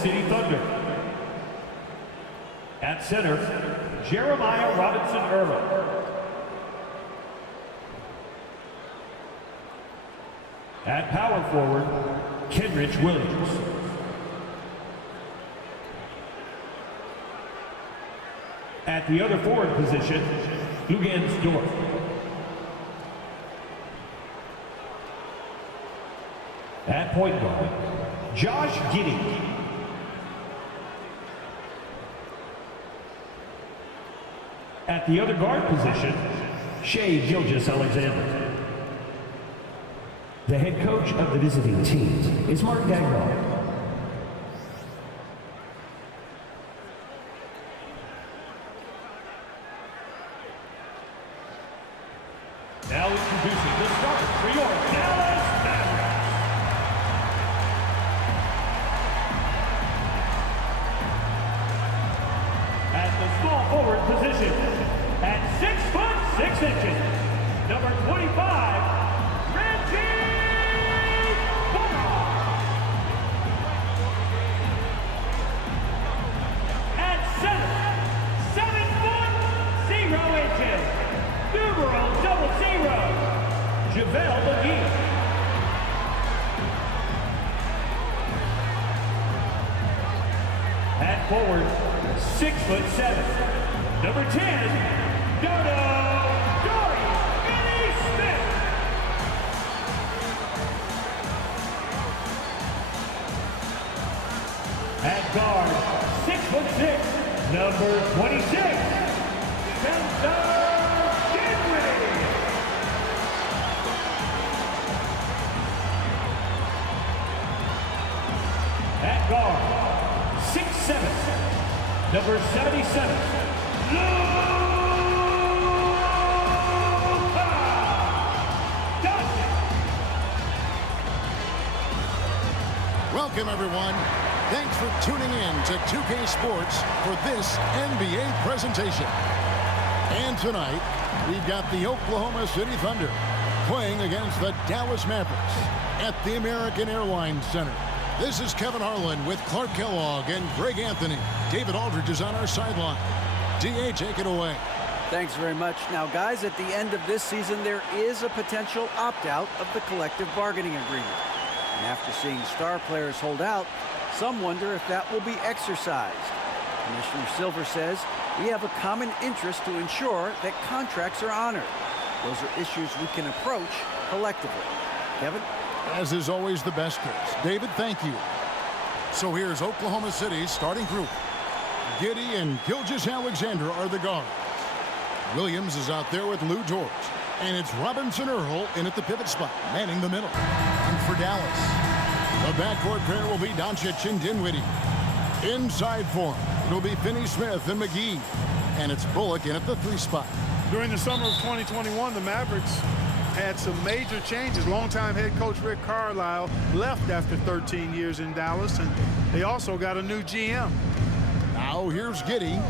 City Thunder. At center, Jeremiah Robinson Earl. At power forward, Kenrich Williams. At the other forward position, Lugansdorf. At point guard, Josh Giddey. At the other guard position, Shea Gilgeous-Alexander. The head coach of the visiting team is Mark Dagnall. Now introducing the starter for your Dallas Mavericks. At the small forward position, at 6'6", number 25, JaVale McGee. At forward, 6'7", number 10, Dorian Finney-Smith. At guard, 6'6", number 26, Spencer. At guard, 6'7", number 77, Luka Doncic. Welcome, everyone. Thanks for tuning in to 2K Sports for this NBA presentation. And tonight, we've got the Oklahoma City Thunder playing against the Dallas Mavericks at the American Airlines Center. This is Kevin Harlan with Clark Kellogg and Greg Anthony. David Aldridge is on our sideline. DA, take it away. Thanks very much. Now, guys, at the end of this season, there is a potential opt-out of the collective bargaining agreement. And after seeing star players hold out, some wonder if that will be exercised. Commissioner Silver says we have a common interest to ensure that contracts are honored. Those are issues we can approach collectively. Kevin? As is always the best case. David, thank you. So here's Oklahoma City's starting group. Giddey and Gilgeous-Alexander are the guards. Williams is out there with Lou George. And it's Robinson Earl in at the pivot spot, manning the middle. And for Dallas, the backcourt pair will be Doncic and Dinwiddie. Inside for him, it'll be Finney-Smith and McGee. And it's Bullock in at the 3 spot. During the summer of 2021, the Mavericks had some major changes. Longtime head coach Rick Carlisle left after 13 years in Dallas, and they also got a new GM. Now here's Giddey.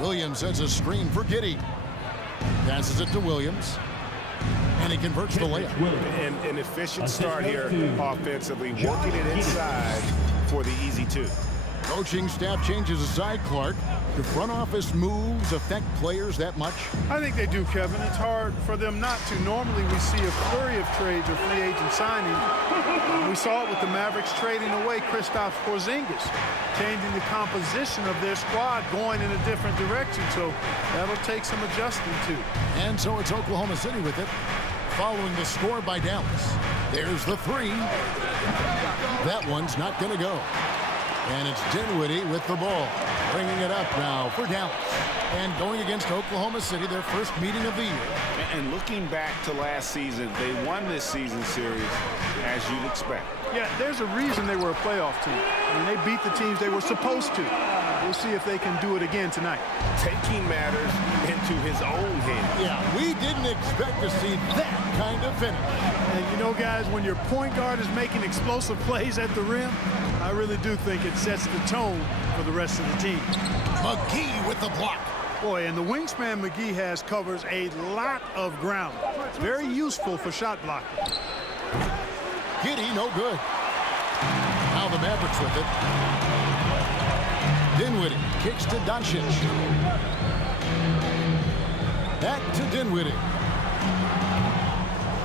Williams sets a screen for Giddey. Passes it to Williams. And he converts the layup. An efficient start here offensively, working it inside for the easy 2. Coaching staff changes aside, Clark. Do front office moves affect players that much? I think they do, Kevin. It's hard for them not to. Normally we see a flurry of trades or free agent signings. We saw it with the Mavericks trading away Kristaps Porzingis, changing the composition of their squad, going in a different direction. So that'll take some adjusting to. And so it's Oklahoma City with it, following the score by Dallas. There's the 3. That one's not going to go. And it's Dinwiddie with the ball, bringing it up now for Dallas. And going against Oklahoma City, their first meeting of the year. And looking back to last season, they won this season series as you'd expect. Yeah, there's a reason they were a playoff team. I mean, they beat the teams they were supposed to. We'll see if they can do it again tonight. Taking matters into his own hands. Yeah, we didn't expect to see that kind of finish. And you know, guys, when your point guard is making explosive plays at the rim, I really do think it sets the tone for the rest of the team. McGee with the block. Boy, and the wingspan McGee has covers a lot of ground. Very useful for shot blocking. Giddey, no good. the Mavericks with it. Dinwiddie kicks to Doncic. Back to Dinwiddie.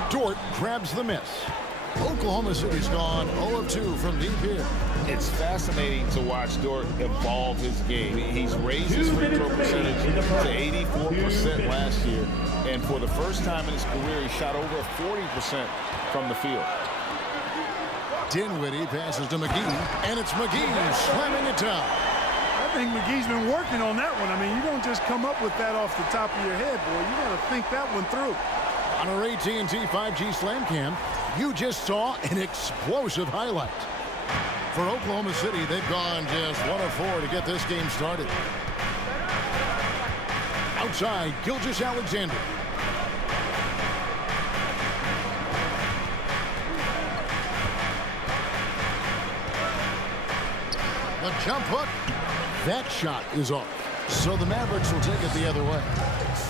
Dort grabs the miss. Oklahoma City's gone 0 of 2 from deep here. It's fascinating to watch Dort evolve his game. He's raised his free throw percentage to 84% last year. And for the first time in his career, he shot over 40% from the field. Dinwiddie passes to McGee, and it's McGee slamming it down. I think McGee's been working on that one. I mean, you don't just come up with that off the top of your head, boy. You got to think that one through. On our AT&T 5G Slam Cam, you just saw an explosive highlight. For Oklahoma City, they've gone just 1 of 4 to get this game started. Outside, Gilgeous-Alexander. The jump hook. That shot is off. So the Mavericks will take it the other way.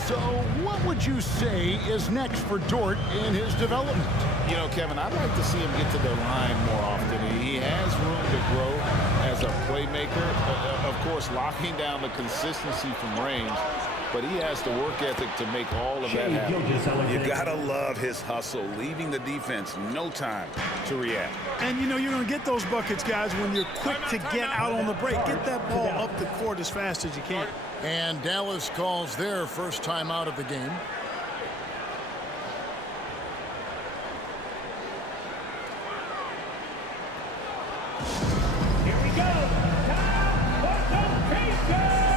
So what would you say is next for Dort in his development? You know, Kevin, I'd like to see him get to the line more often. He has room to grow as a playmaker. Of course, locking down the consistency from range. But he has the work ethic to make all of that happen. You gotta love his hustle, leaving the defense no time to react. And, you know, you're going to get those buckets, guys, when you're quick to get out on the break. Get that ball up the court as fast as you can. And Dallas calls their first time out of the game. Here we go. Time for some pizza.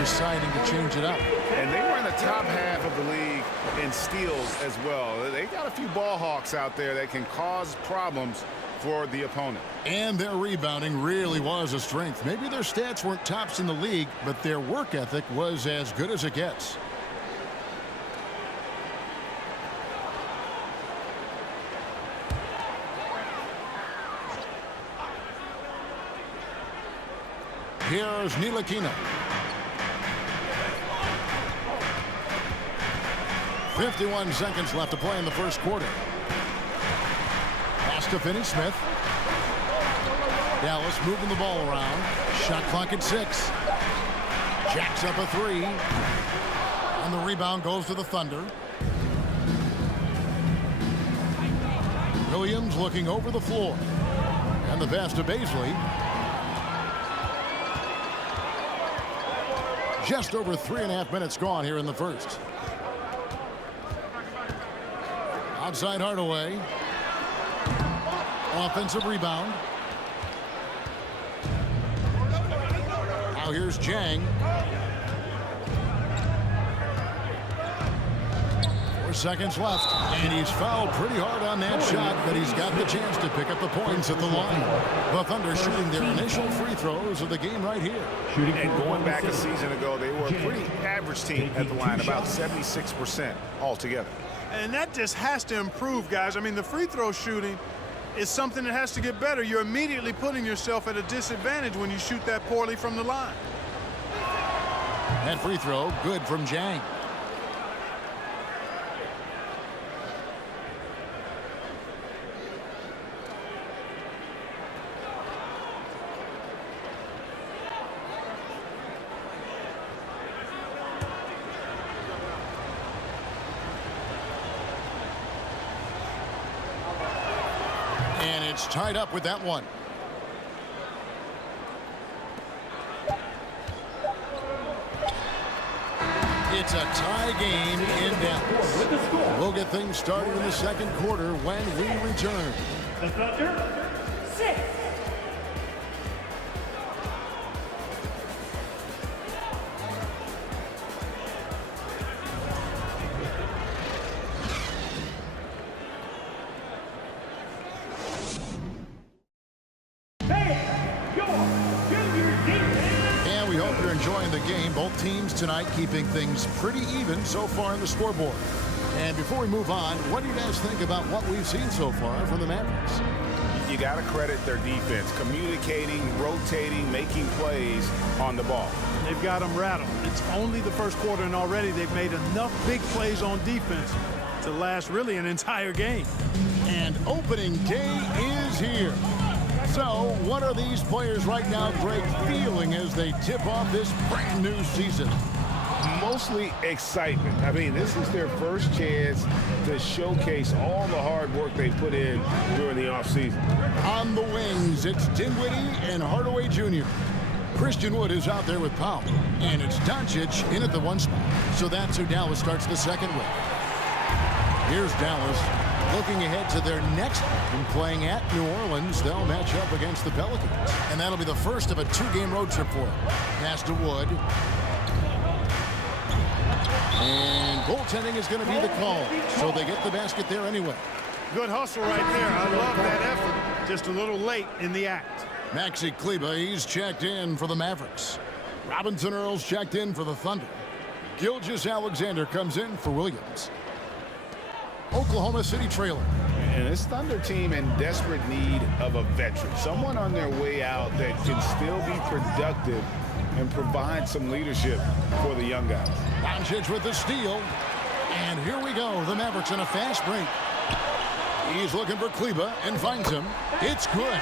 Deciding to change it up. And they were in the top half of the league in steals as well. They got a few ball hawks out there that can cause problems for the opponent. And their rebounding really was a strength. Maybe their stats weren't tops in the league, but their work ethic was as good as it gets. Here's Ntilikina. 51 seconds left to play in the first quarter. Pass to Finney-Smith. Dallas moving the ball around. Shot clock at 6. Jacks up a 3. And the rebound goes to the Thunder. Williams looking over the floor. And the pass to Baisley. Just over 3.5 minutes gone here in the first. Outside Hardaway. Offensive rebound. Now here's Jang. 4 seconds left. And he's fouled pretty hard on that shot, but he's got the chance to pick up the points at the line. The Thunder shooting their initial free throws of the game right here. And going back a season ago, they were a pretty average team at the line, about 76% altogether. And that just has to improve, guys. I mean, the free throw shooting is something that has to get better. You're immediately putting yourself at a disadvantage when you shoot that poorly from the line. That free throw, good from Jang. it's tied up with that one. It's a tie game in Dallas. We'll get things started in the second quarter when we return. The Thunder, 6. And we hope you're enjoying the game. Both teams tonight keeping things pretty even so far on the scoreboard. And before we move on, what do you guys think about what we've seen so far from the Mavericks? You got to credit their defense, communicating, rotating, making plays on the ball. They've got them rattled. It's only the first quarter, and already they've made enough big plays on defense to last really an entire game. And opening day is here. So what are these players right now, Greg, feeling as they tip off this brand new season? Mostly excitement. I mean, this is their first chance to showcase all the hard work they put in during the offseason. On the wings, it's Dinwiddie and Hardaway Jr. Christian Wood is out there with Powell. And it's Doncic in at the 1 spot. So that's who Dallas starts the second with. Here's Dallas looking ahead to their next game, playing at New Orleans. They'll match up against the Pelicans. And that'll be the first of a 2-game road trip for them. Pass to Wood. And goaltending is going to be the call. So they get the basket there anyway. Good hustle right there. I love that effort. Just a little late in the act. Maxi Kleber, he's checked in for the Mavericks. Robinson Earl's checked in for the Thunder. Gilgeous-Alexander comes in for Williams. Oklahoma City trailer. And this Thunder team in desperate need of a veteran, someone on their way out that can still be productive and provide some leadership for the young guys. Doncic with the steal. And here we go. The Mavericks in a fast break. He's looking for Kleber and finds him. It's good.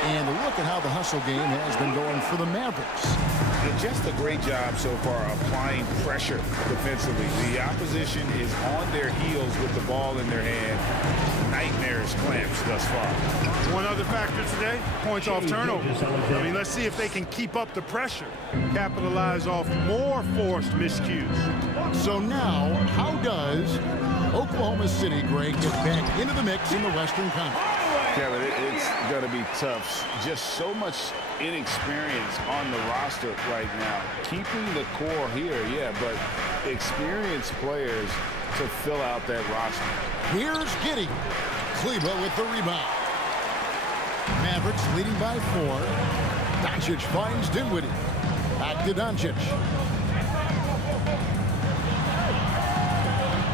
And look at how the hustle game has been going for the Mavericks. And just a great job so far applying pressure defensively. The opposition is on their heels with the ball in their hand. Nightmares clamps thus far. One other factor today, points off turnovers. I mean, let's see if they can keep up the pressure, capitalize off more forced miscues. So now, how does Oklahoma City, Greg, get back into the mix in the Western Conference? Kevin, it's going to be tough. Just so much inexperience on the roster right now. Keeping the core here, yeah, but experienced players to fill out that roster. Here's Giddey. Kleber with the rebound. Mavericks leading by 4. Doncic finds Dinwiddie. Back to Doncic.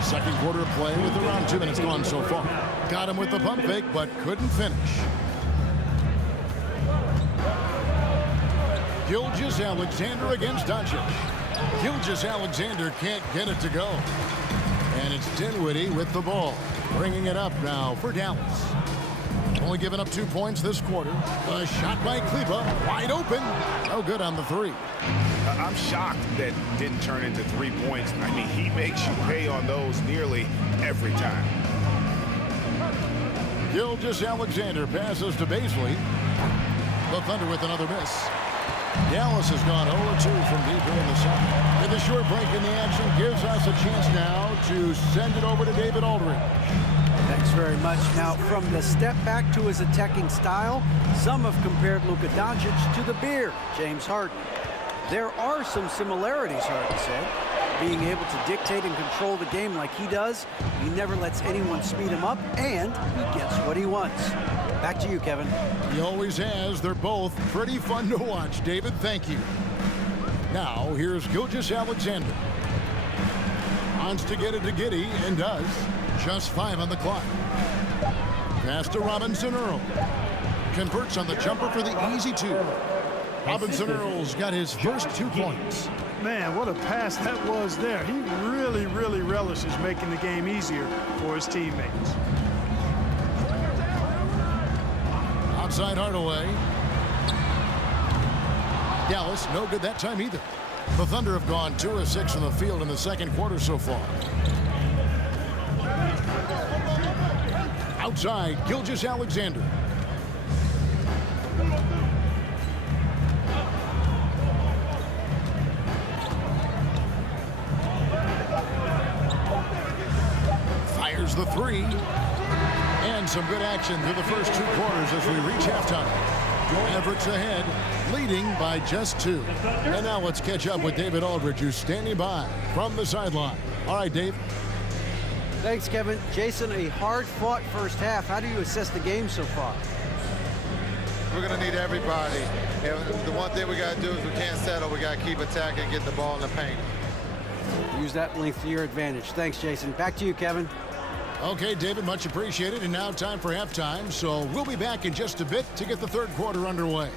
Second quarter of play with around 2 minutes gone so far. Got him with the pump fake, but couldn't finish. Gilgeous-Alexander against Doncic. Gilgeous-Alexander can't get it to go. And it's Dinwiddie with the ball. Bringing it up now for Dallas. Only giving up 2 points this quarter. A shot by Kleber. Wide open. No good on the 3. I'm shocked that didn't turn into 3 points. I mean, he makes you pay on those nearly every time. Gilgeous-Alexander passes to Baisley. The Thunder with another miss. Dallas has gone 0-2 from deep here in the second. And the short break in the action gives us a chance now to send it over to David Aldridge. Thanks very much. Now, from the step back to his attacking style, some have compared Luka Doncic to the Bear, James Harden. There are some similarities, Harden said. Being able to dictate and control the game like he does, he never lets anyone speed him up, and he gets what he wants. Back to you, Kevin. He always has. They're both pretty fun to watch, David. Thank you. Now, here's Gilgeous-Alexander. Wants to get it to Giddey, and does. Just 5 on the clock. Pass to Robinson Earl. Converts on the jumper for the easy 2. Robinson Earl's got his first 2 points. Man, what a pass that was there. He really, really relishes making the game easier for his teammates. Outside Hardaway. Dallas, no good that time either. The Thunder have gone 2 of 6 from the field in the second quarter so far. Outside, Gilgeous-Alexander. Fires the three. And some good action through the first 2 quarters as we reach halftime. Mavericks ahead, leading by just 2. And now let's catch up with David Aldridge, who's standing by from the sideline. All right, Dave. Thanks, Kevin. Jason, a hard-fought first half. How do you assess the game so far? We're going to need everybody. And the one thing we got to do is we can't settle. We got to keep attacking and get the ball in the paint. Use that length to your advantage. Thanks, Jason. Back to you, Kevin. Okay, David, much appreciated. And now time for halftime. So we'll be back in just a bit to get the third quarter underway.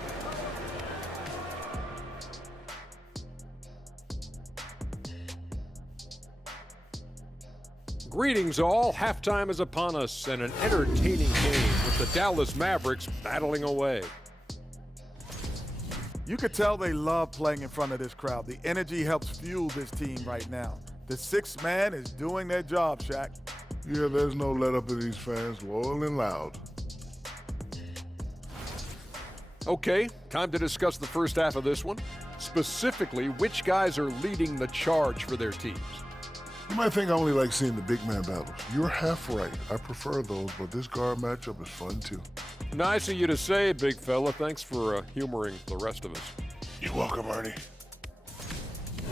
Greetings all. Halftime is upon us and an entertaining game with the Dallas Mavericks battling away. You could tell they love playing in front of this crowd. The energy helps fuel this team right now. The sixth man is doing their job, Shaq. Yeah, there's no let up in these fans, loyal and loud. Okay, time to discuss the first half of this one. Specifically, which guys are leading the charge for their teams. You might think I only like seeing the big man battles. You're half right. I prefer those, but this guard matchup is fun too. Nice of you to say, big fella. Thanks for humoring the rest of us. You're welcome, Ernie.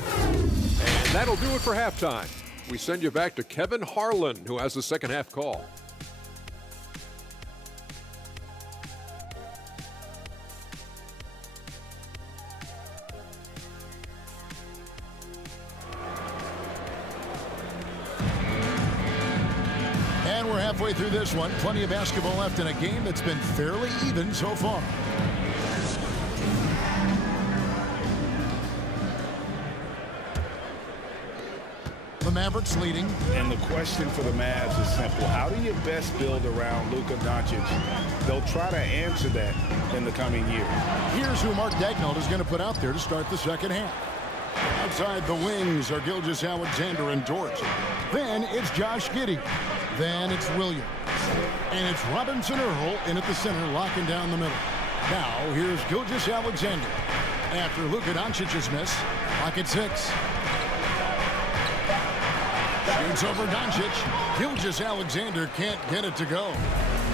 And that'll do it for halftime. We send you back to Kevin Harlan, who has the second half call. And we're halfway through this one. Plenty of basketball left in a game that's been fairly even so far. The Mavericks leading. And the question for the Mavs is simple. How do you best build around Luka Doncic? They'll try to answer that in the coming year. Here's who Mark Daigneault is going to put out there to start the second half. Outside the wings are Gilgeous-Alexander and Dort. Then it's Josh Giddey. Then it's Williams. And it's Robinson Earl in at the center, locking down the middle. Now here's Gilgeous-Alexander. After Luka Doncic's miss, lock at 6. Shoots over Doncic. Gilgeous-Alexander can't get it to go.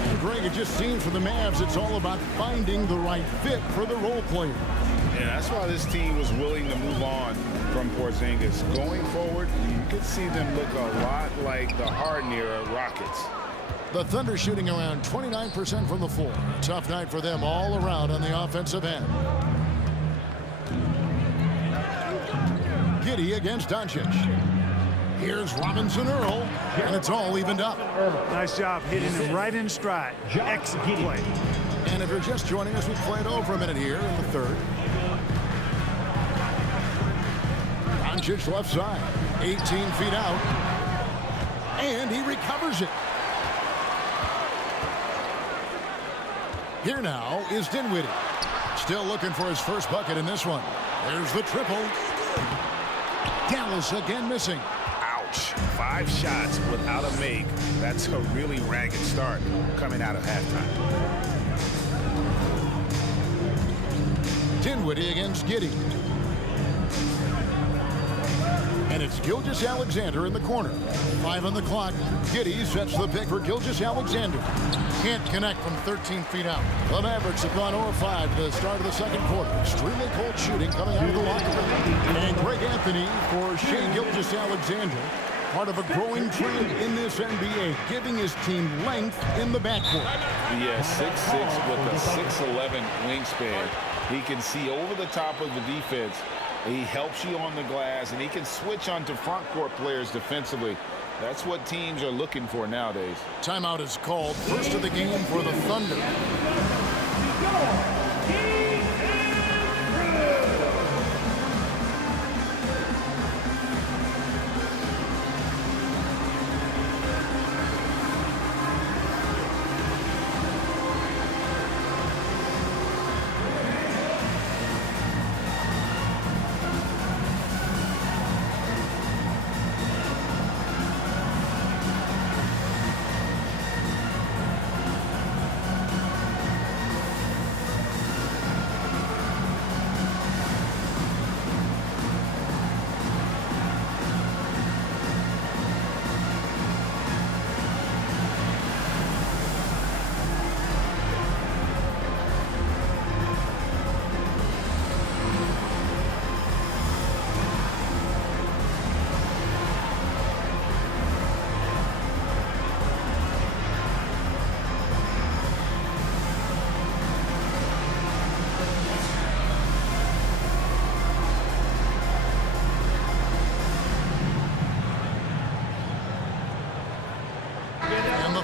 And Greg, it just seems for the Mavs, it's all about finding the right fit for the role player. Yeah, that's why this team was willing to move on from Porzingis. Going forward, you could see them look a lot like the Harden-era Rockets. The Thunder shooting around 29% from the floor. Tough night for them all around on the offensive end. Giddey against Doncic. Here's Robinson Earl, and it's all evened up. Nice job hitting him right in stride. Excellent play. And if you're just joining us, we've played over a minute here in the third. Doncic left side, 18 feet out, and he recovers it. Here now is Dinwiddie. Still looking for his first bucket in this one. There's the triple. Dallas again missing. Ouch. 5 shots without a make. That's a really ragged start coming out of halftime. Dinwiddie against Giddey. And it's Gilgeous-Alexander in the corner. 5 on the clock. Giddey sets the pick for Gilgeous-Alexander. Can't connect from 13 feet out. The Mavericks have gone 0-5 to the start of the second quarter. Extremely cold shooting coming out of the locker room. And Greg Anthony for Shai Gilgeous-Alexander. Part of a growing trend in this NBA, giving his team length in the backcourt. Yeah, 6'6" with a 6'11" wingspan. He can see over the top of the defense. He helps you on the glass, and he can switch onto front court players defensively. That's what teams are looking for nowadays. Timeout is called. First of the game for the Thunder.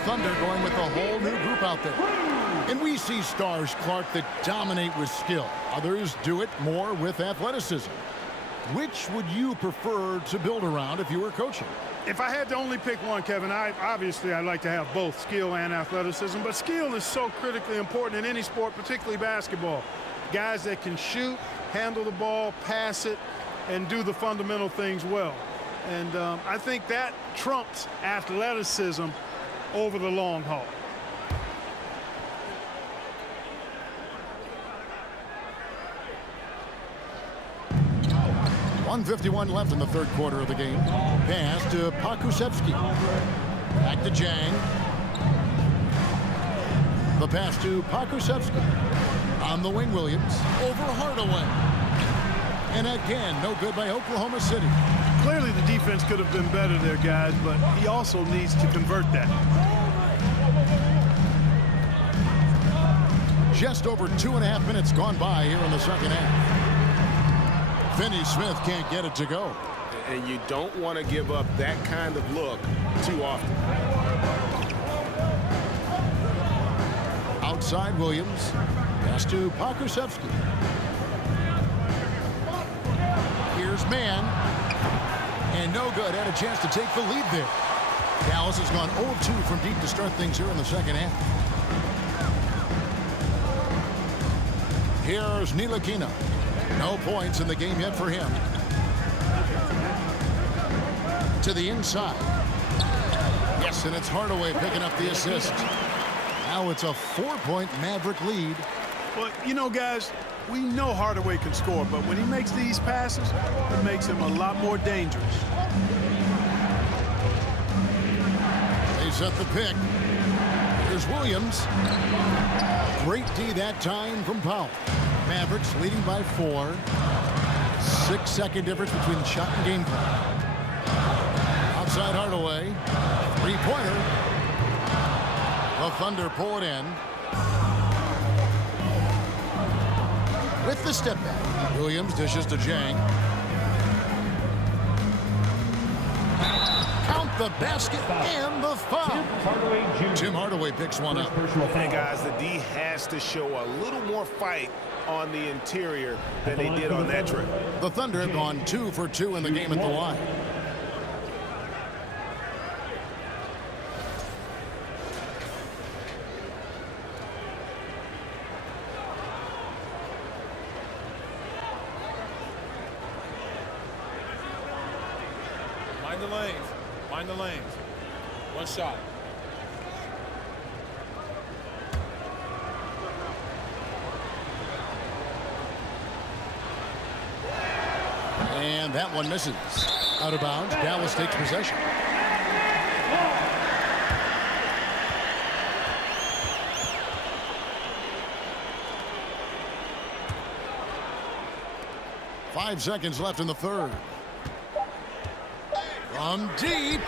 Thunder going with a whole new group out there. And we see stars, Clark, that dominate with skill. Others do it more with athleticism. Which would you prefer to build around if you were coaching? If I had to only pick one, Kevin, obviously I'd like to have both skill and athleticism, but skill is so critically important in any sport, particularly basketball. Guys that can shoot, handle the ball, pass it, and do the fundamental things well. And I think that trumps athleticism over the long haul. .151 left in the third quarter of the game. Pass to Pakusevsky. Back to Jang. The pass to Pakusevsky. On the wing, Williams. Over Hardaway. And again, no good by Oklahoma City. Clearly the defense could have been better there, guys, but he also needs to convert that. Just over 2.5 minutes gone by here in the second half. Finney Smith can't get it to go. And you don't want to give up that kind of look too often. Outside Williams. Pass to Pakusevsky. Here's Mann. And no good. Had a chance to take the lead there. Dallas has gone 0-2 from deep to start things here in the second half. Here's Ntilikina. No points in the game yet for him. To the inside. Yes, and it's Hardaway picking up the assist. Now it's a 4-point Maverick lead. Well, you know, guys, we know Hardaway can score, but when he makes these passes, it makes him a lot more dangerous. They set the pick. Here's Williams. Great D that time from Powell. Mavericks leading by 4. 6-second difference between the shot and game plan. Outside Hardaway. Three-pointer. The Thunder pull it in. With the step back. Williams dishes to Jang. Count the basket and the foul. Tim Hardaway picks one up. Hey, guys, the D has to show a little more fight on the interior than they did on that trip. The Thunder have gone 2 for 2 in the game at the line. Mind the lanes. Mind the lanes. One shot. And that one misses. Out of bounds. Dallas takes possession. Five seconds left in the third. From deep.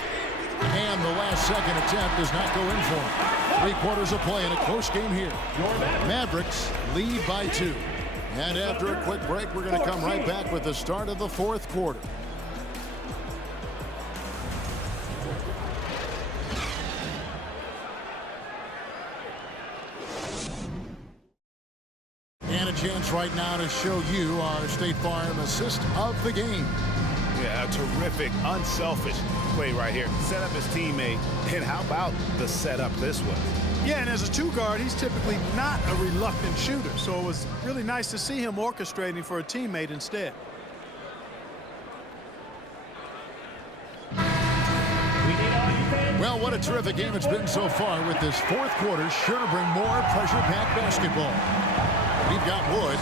And the last second attempt does not go in for him. 3 quarters of play in a close game here. Mavericks lead by 2. And after a quick break, we're going to come right back with the start of the fourth quarter. And a chance right now to show you our State Farm assist of the game. Yeah, a terrific, unselfish play right here. Set up his teammate, and how about the setup this way? Yeah, and as a 2 guard, he's typically not a reluctant shooter, so it was really nice to see him orchestrating for a teammate instead. Well, what a terrific game it's been so far, with this fourth quarter sure to bring more pressure-packed basketball. We've got Wood,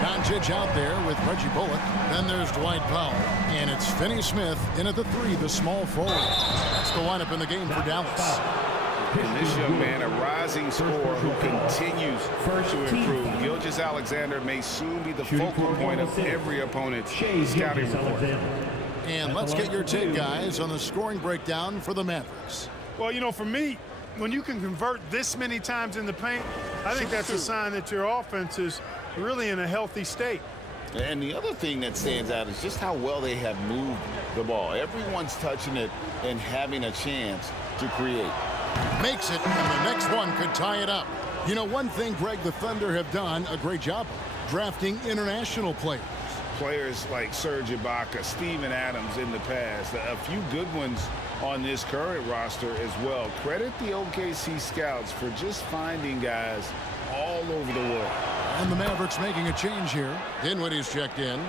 Doncic out there with Reggie Bullock. Then there's Dwight Powell. And it's Finney Smith in at the 3, the small forward. That's the lineup in the game for Dallas. And this young man, a rising scorer who continues to improve. Gilgeous-Alexander may soon be the focal point of every opponent's scouting report. And let's get your take, guys, on the scoring breakdown for the Mavericks. Well, you know, for me, when you can convert this many times in the paint, I think that's a sign that your offense is really in a healthy state. And the other thing that stands out is just how well they have moved the ball. Everyone's touching it and having a chance to create. Makes it, and the next one could tie it up. You know, one thing Greg the Thunder have done a great job of, drafting international players. Players like Serge Ibaka, Steven Adams in the past, a few good ones on this current roster as well. Credit the OKC scouts for just finding guys all over the world. And the Mavericks making a change here. Dinwiddie's checked in.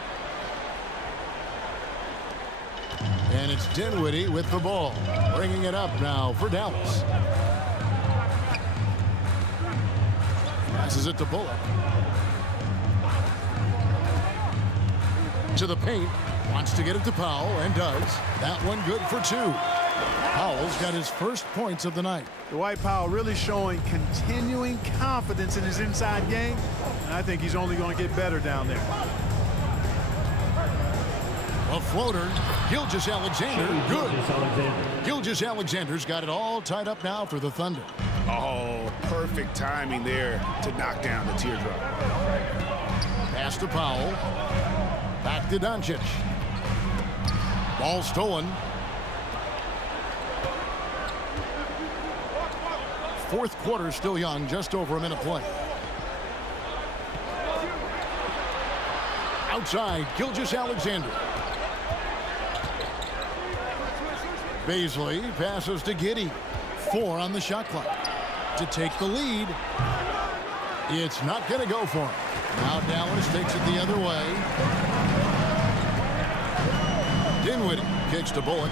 And it's Dinwiddie with the ball. Bringing it up now for Dallas. Passes it to Bullock. To the paint. Wants to get it to Powell, and does. That one good for 2. Powell's got his first points of the night. Dwight Powell really showing continuing confidence in his inside game. And I think he's only going to get better down there. A floater. Gilgeous-Alexander. Good. Gilgeous-Alexander's got it all tied up now for the Thunder. Oh, perfect timing there to knock down the teardrop. Pass to Powell. Back to Doncic. Ball stolen. Fourth quarter still young, just over a minute play. Outside, Gilgeous-Alexander. Beasley passes to Giddey. 4 on the shot clock. To take the lead. It's not going to go for him. Now Dallas takes it the other way. Dinwiddie kicks to Bullock.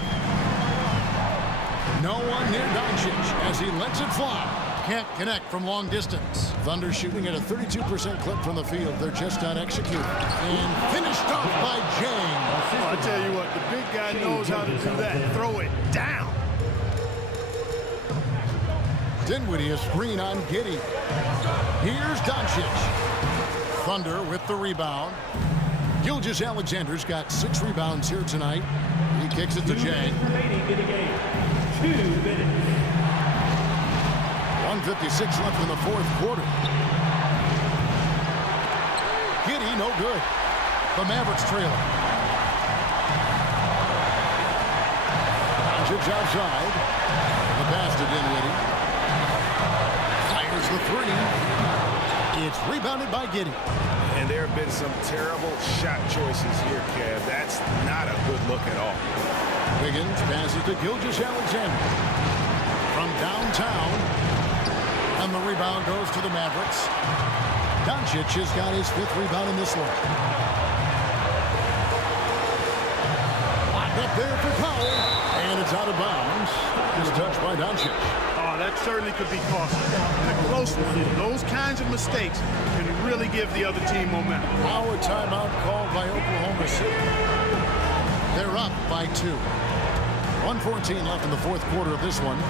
No one near Doncic as he lets it fly. Can't connect from long distance. Thunder shooting at a 32% clip from the field. They're just not executing. And finished off by James. Well, I tell you what, the big guy knows how to do that. Throw it down. Dinwiddie a screen on Giddey. Here's Doncic. Thunder with the rebound. Gilgeous-Alexander's got 6 rebounds here tonight. He kicks it to Jang. 2 minutes. 1:56 left in the fourth quarter. Giddey, no good. The Mavericks trailing. Doncic outside. The pass to Dinwiddie. Fires the 3. It's rebounded by Giddey. And there have been some terrible shot choices here, Kev. That's not a good look at all. Wiggins passes to Gilgeous-Alexander. From downtown. And the rebound goes to the Mavericks. Doncic has got his 5th rebound in this one. Locked up there for Powell. And it's out of bounds. Just touched by Doncic. Oh, that certainly could be costly. In a close one, those kinds of mistakes can really give the other team momentum. Now a timeout called by Oklahoma City. They're up by 2. 1:14 left in the fourth quarter of this one.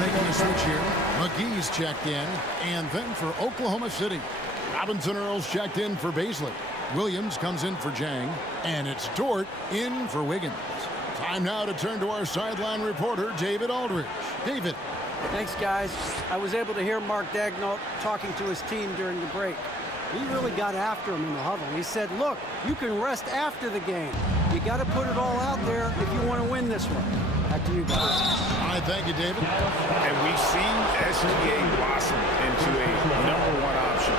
Making a switch here. McGee's checked in. And then for Oklahoma City, Robinson Earls checked in for Beasley. Williams comes in for Jang. And it's Dort in for Wiggins. Time now to turn to our sideline reporter, David Aldridge. David. Thanks, guys. I was able to hear Mark Daigneault talking to his team during the break. He really got after him in the huddle. He said, look, you can rest after the game. You got to put it all out there if you want to win this one. Back to you guys. All right, thank you, David. And we've seen SGA blossom into a #1 option.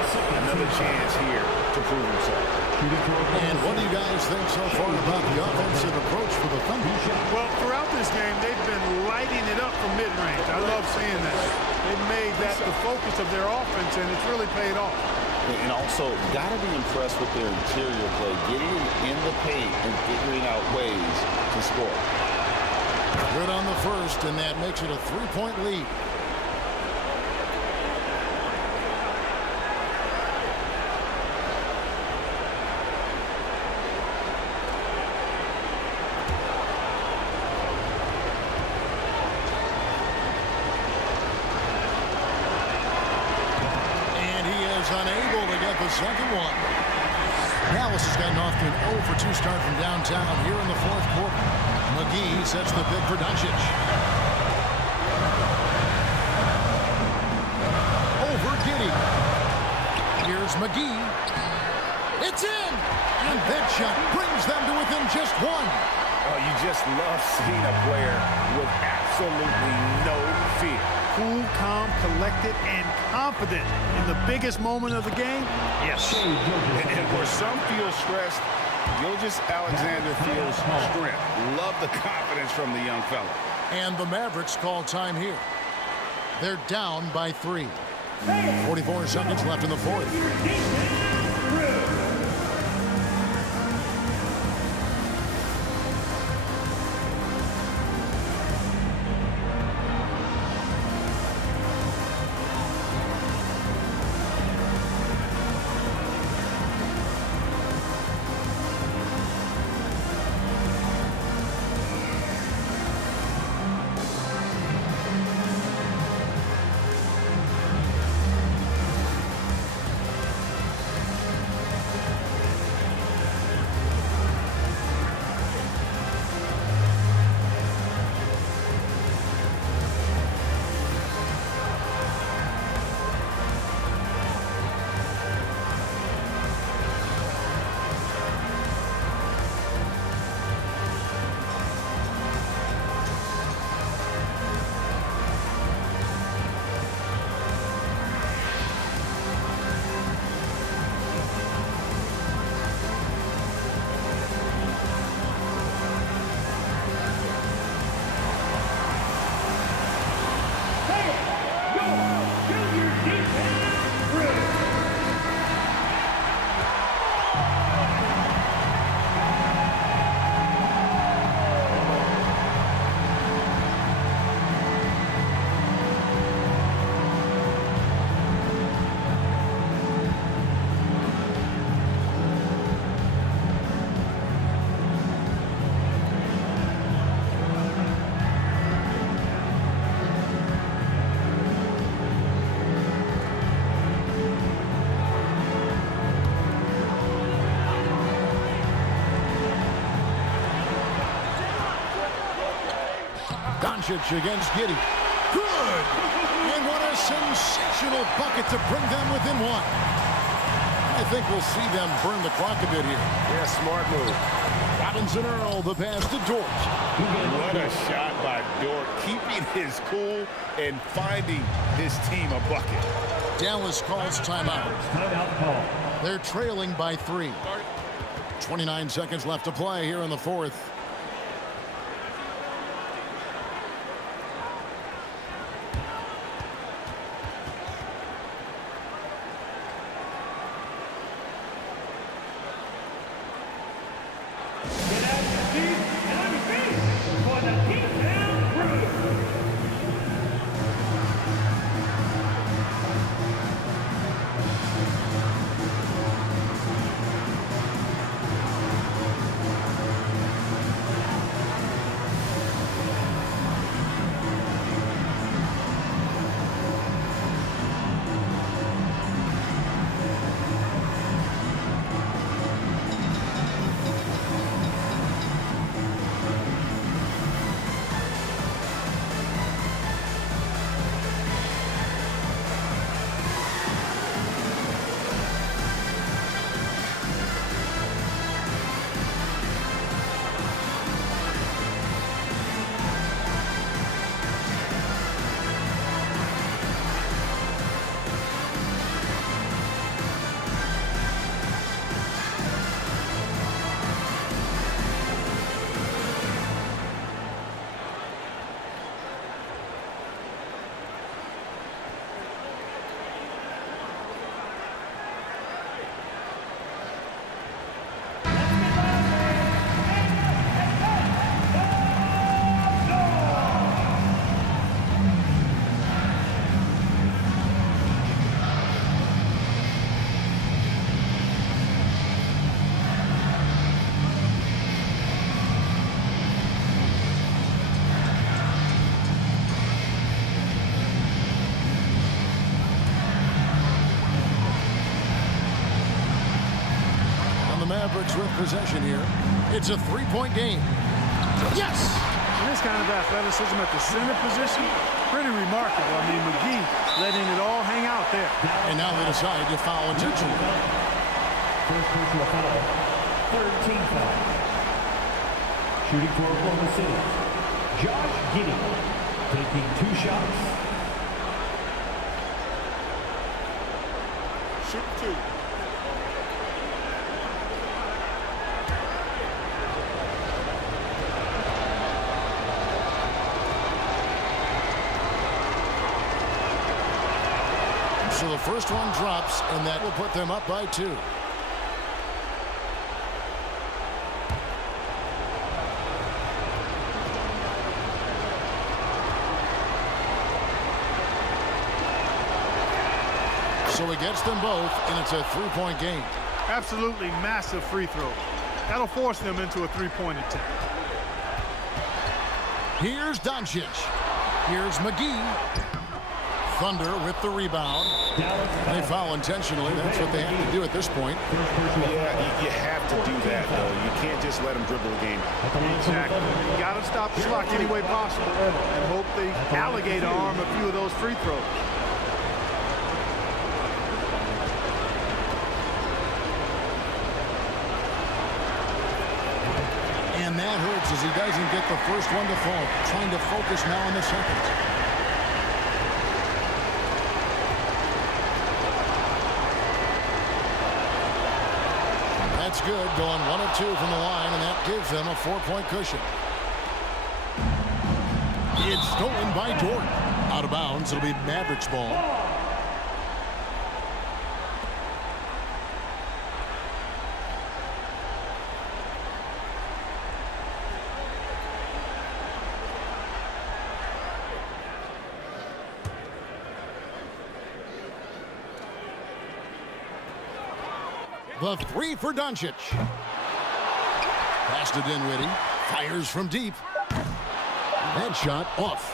Another chance here to prove himself. And what do you guys think so far about the offensive approach for the Thunder? Well, throughout this game, they've been lighting it up from mid-range. I love seeing that. They've made that the focus of their offense, and it's really paid off. And also, got to be impressed with their interior play, getting in the paint and figuring out ways to score. Good on the first, and that makes it a 3-point lead. Unable to get the second one. Dallas has gotten off to an 0 for 2 start from downtown here in the fourth quarter. McGee sets the pick for Doncic. Over Giddey. Here's McGee. It's in! And that shot brings them to within just one. Oh, you just love seeing a player with absolutely no fear. Cool, calm, collected, and confident in the biggest moment of the game? Yes. And where some feel stressed, Gilgeous-Alexander feels strength. Love the confidence from the young fella. And the Mavericks call time here. They're down by 3. 44 seconds left in the fourth. Doncic against Giddey. Good! And what a sensational bucket to bring them within one. I think we'll see them burn the clock a bit here. Yeah, smart move. Robinson Earl, the pass to Dort. What a shot by Dort, keeping his cool and finding his team a bucket. Dallas calls timeout. Timeout call. They're trailing by 3. 29 seconds left to play here in the fourth. Get out your seats and on your feet for the T-Town Crew. Mavericks with possession here. It's a three-point game. Yes! And this kind of athleticism at the center position, pretty remarkable. I mean, McGee letting it all hang out there. And now they decide to foul intentionally. First personal foul. Third team foul. Shooting for Oklahoma City, Josh Giddey, taking 2 shots. Shoot 2. So the first one drops, and that will put them up by 2. So he gets them both, and it's a three-point game. Absolutely massive free throw. That'll force them into a three-point attempt. Here's Doncic. Here's McGee. Thunder with the rebound. They foul intentionally. That's what they have to do at this point. Yeah, you have to do that, though. You can't just let them dribble the game. Exactly. You got to stop the clock any way possible and hope they alligator arm a few of those free throws. And that hurts as he doesn't get the first one to fall. Trying to focus now on the second. That's good, going 1 of 2 from the line, and that gives them a 4-point cushion. It's stolen by Jordan. Out of bounds, it'll be Mavericks ball. The 3 for Doncic. Passed it in, Whitty. Fires from deep. That shot off.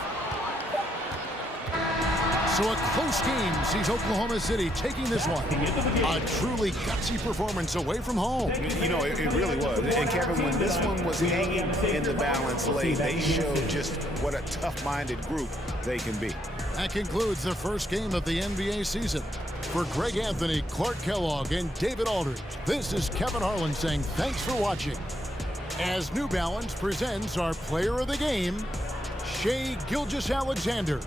So a close game sees Oklahoma City taking this one. A truly gutsy performance away from home. You know, it really was. And Kevin, when this one was hanging in the balance late, they showed just what a tough-minded group they can be. That concludes the first game of the NBA season. For Greg Anthony, Clark Kellogg, and David Aldridge, this is Kevin Harlan saying thanks for watching. As New Balance presents our player of the game, Shai Gilgeous-Alexander.